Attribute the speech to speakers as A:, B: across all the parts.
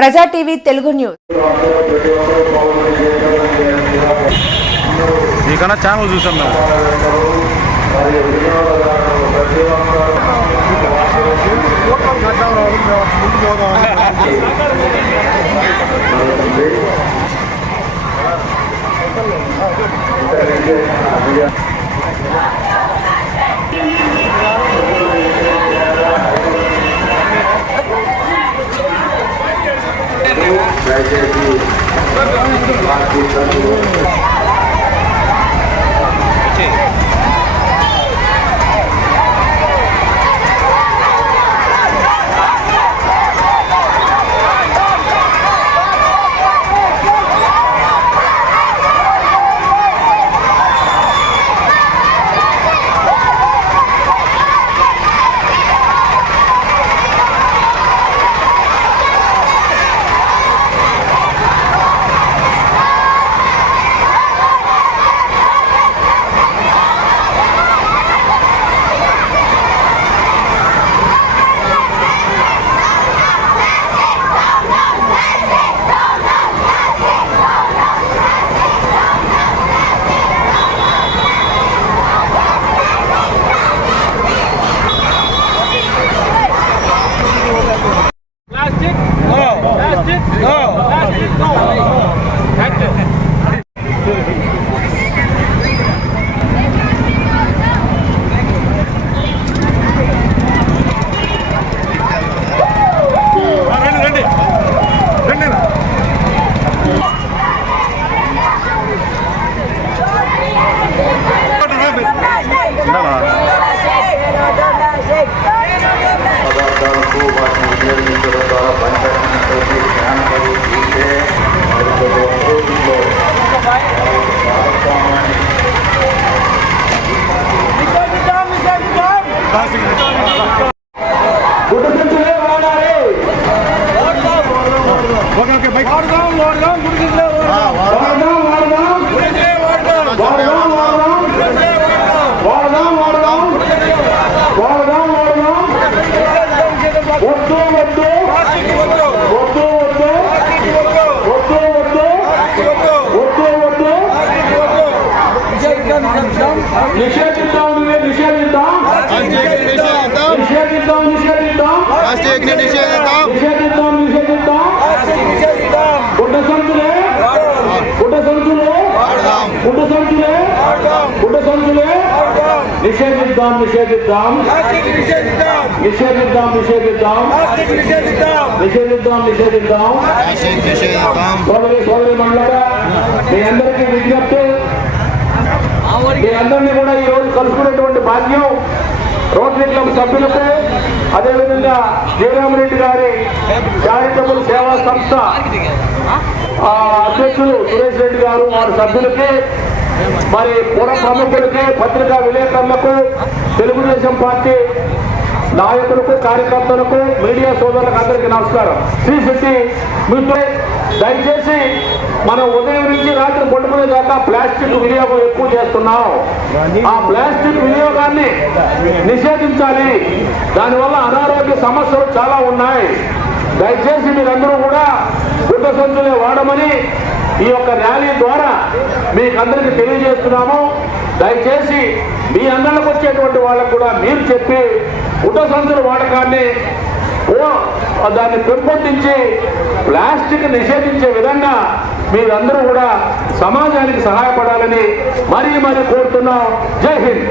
A: Praja TV Telugu news.
B: మీకన్నా channel చూసాం మేము.
C: Thank you. నిషేధిద్దాం నిషేధిద్దాం నిషేధిద్దాం నిషేధిద్దాం
B: ప్లాస్టిక్ నిషేధిద్దాం
C: నిషేధిద్దాం నిషేధిద్దాం గుడ్డ సంచులే గుడ్డ సంచులే గుడ్డ సంచులే గుడ్డ సంచులే నిషేధిద్దాం నిషేధిద్దాం నిషేధిద్దాం నిషేధిద్దాం నిషేధిద్దాం నిషేధిద్దాం సోదరి సోదరి మండలరా మీ అందరికీ విజ్ఞప్తి మీ అందరినీ కూడా ఈ రోజు కలుసుకునేటువంటి భాగ్యం రోటరీ క్లబ్ సభ్యులకు. అదేవిధంగా జయరామరెడ్డి గారి చారిటబుల్ సేవా సంస్థ అధ్యక్షులు సురేష్ రెడ్డి గారు వారి సభ్యులకి మరి పుర ప్రముఖులకి పత్రికా విలేకరులకు తెలుగుదేశం పార్టీ నాయకులకు కార్యకర్తలకు మీడియా సోదరులకు అందరికీ నమస్కారం. శ్రీ శెట్టి మీతో దయచేసి మనం ఉదయం నుంచి రాత్రి పడుకునే దాకా ప్లాస్టిక్ వినియోగం ఎక్కువ చేస్తున్నాం. ఆ ప్లాస్టిక్ వినియోగాన్ని నిషేధించాలి. దానివల్ల అనారోగ్య సమస్యలు చాలా ఉన్నాయి. దయచేసి మీరందరూ కూడా గుడ్డ సంచులే వాడమని ఈ యొక్క ర్యాలీ ద్వారా మీకు అందరికీ తెలియజేస్తున్నాము. దయచేసి మీ అందరికి వచ్చేటువంటి వాళ్ళకు కూడా మీరు చెప్పి గుడ్డ సంచుల వాడకాన్ని ఓ దాన్ని పెంపొందించి ప్లాస్టిక్ నిషేధించే విధంగా మీరందరూ కూడా సమాజానికి సహాయపడాలని మరీ మరీ కోరుతున్నాం. జై హింద్.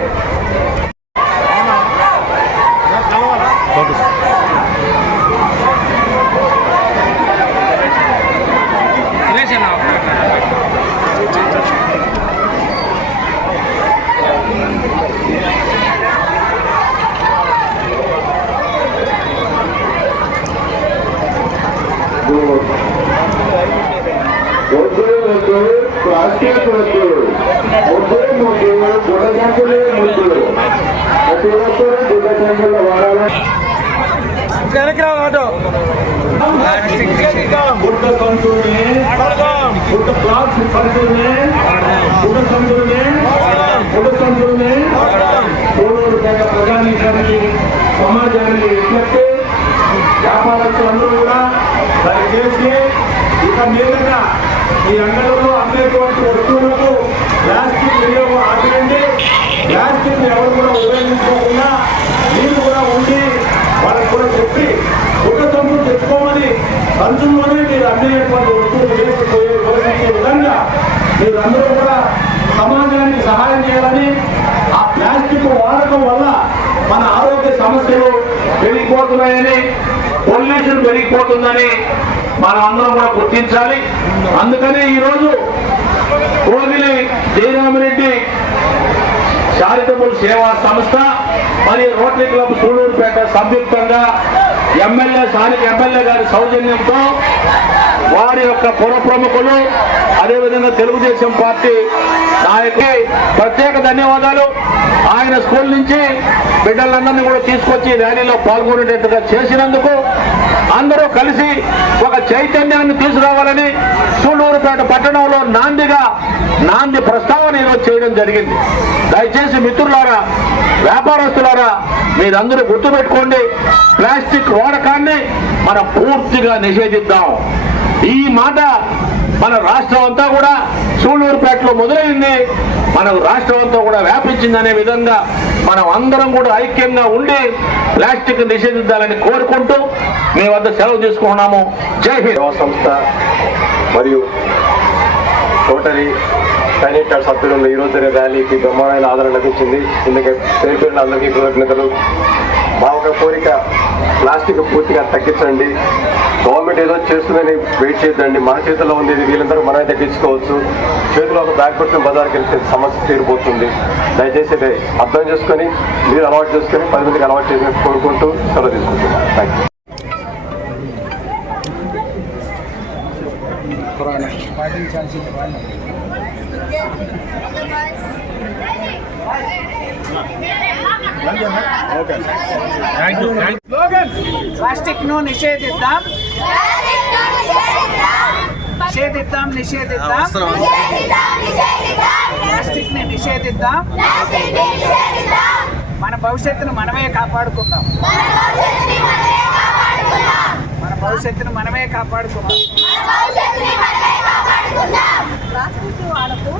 C: అత్యంత గుడ్డ సంతుల్ గుడ్డ ప్లాట్స్ సంతుల్ గుడ్డ సంతుల్ గుడ్డ సంతుల్ కోడూరు తెగ ప్రజానీకానికి సమాజానికి ఎట్లయితే వ్యాపారస్తులందరూ కూడా దాన్ని ఇక మీదట ఈ అందరూ అంచుల్లోనే మీరు అమ్మేటువంటి వస్తువులు వేసుకుపోయే వివరించే విధంగా మీరందరూ కూడా సమాజానికి సహాయం చేయాలని ఆ ప్లాస్టిక్ వాడకం వల్ల మన ఆరోగ్య సమస్యలు పెరిగిపోతున్నాయని పొల్యూషన్ పెరిగిపోతుందని మనం అందరం కూడా గుర్తించాలి. అందుకనే ఈరోజు కోగిలి జయరామరెడ్డి చారిటబుల్ సేవా సంస్థ మరియు రోటరీ క్లబ్ సూళ్ళూరుపేట సంయుక్తంగా ఎమ్మెల్యే స్థానిక ఎమ్మెల్యే గారి సౌజన్యంతో వారి యొక్క పుర ప్రముఖులు అదేవిధంగా తెలుగుదేశం పార్టీ నాయకుడి ప్రత్యేక ధన్యవాదాలు. ఆయన స్కూల్ నుంచి బిడ్డలందరినీ కూడా తీసుకొచ్చి ర్యాలీలో పాల్గొనేటట్టుగా చేసినందుకు అందరూ కలిసి ఒక చైతన్యాన్ని తీసుకురావాలని సూళ్ళూరుపేట పట్టణంలో నాందిగా నాంది ప్రస్తావన ఈరోజు చేయడం జరిగింది. దయచేసి మిత్రులారా వ్యాపారస్తులారా మీరందరూ గుర్తుపెట్టుకోండి ప్లాస్టిక్ వాడకాన్ని మనం పూర్తిగా నిషేధిద్దాం. ఈ మాట మన రాష్ట్రం అంతా కూడా సూళ్ళూరుపేటలో మొదలైంది. మన రాష్ట్రం అంతా కూడా వ్యాపించిందనే విధంగా మనం అందరం కూడా ఐక్యంగా ఉండి ప్లాస్టిక్ నిషేధించాలని కోరుకుంటూ మీ వద్ద సెలవు తీసుకుంటున్నాము. జై హింద్.
A: సంస్థ మరియు రోటరీ సైనిక సభ్యులు ఈరోజు జరిగే ర్యాలీకి బ్రహ్మాండమైన ఆదరణ లభించింది. ఇందుకే పేరు పేరున అందరికీ కృతజ్ఞతలు మా ఒక కోరిక ప్లాస్టిక్ పూర్తిగా తగ్గించండి. గవర్నమెంట్ ఏదో చేస్తుందని వెయిట్ చేద్దండి మన చేతిలో ఉంది ఇది వీళ్ళందరూ మనమే తగ్గించుకోవచ్చు చేతిలో ఒక బ్యాగ్ పట్టుకుని బజార్కి వెళ్తే సమస్య తీరిపోతుంది. దయచేసి అర్థం చేసుకొని మీరు అలవాటు చేసుకొని పది మందికి అలవాటు చేసి కోరుకుంటూ సెలవు తీసుకుంటున్నాను. థ్యాంక్ యూ
D: ప్లాస్టిక్ను నిషేధిద్దాం. నిషేధిద్దాం నిషేధిద్దాం. ప్లాస్టిక్ని నిషేధిద్దాం. మన భవిష్యత్తును మనమే కాపాడుకుందాం. మన భవిష్యత్తును మనమే కాపాడుకుందాం.
E: ప్లాస్టిక్ వాడకు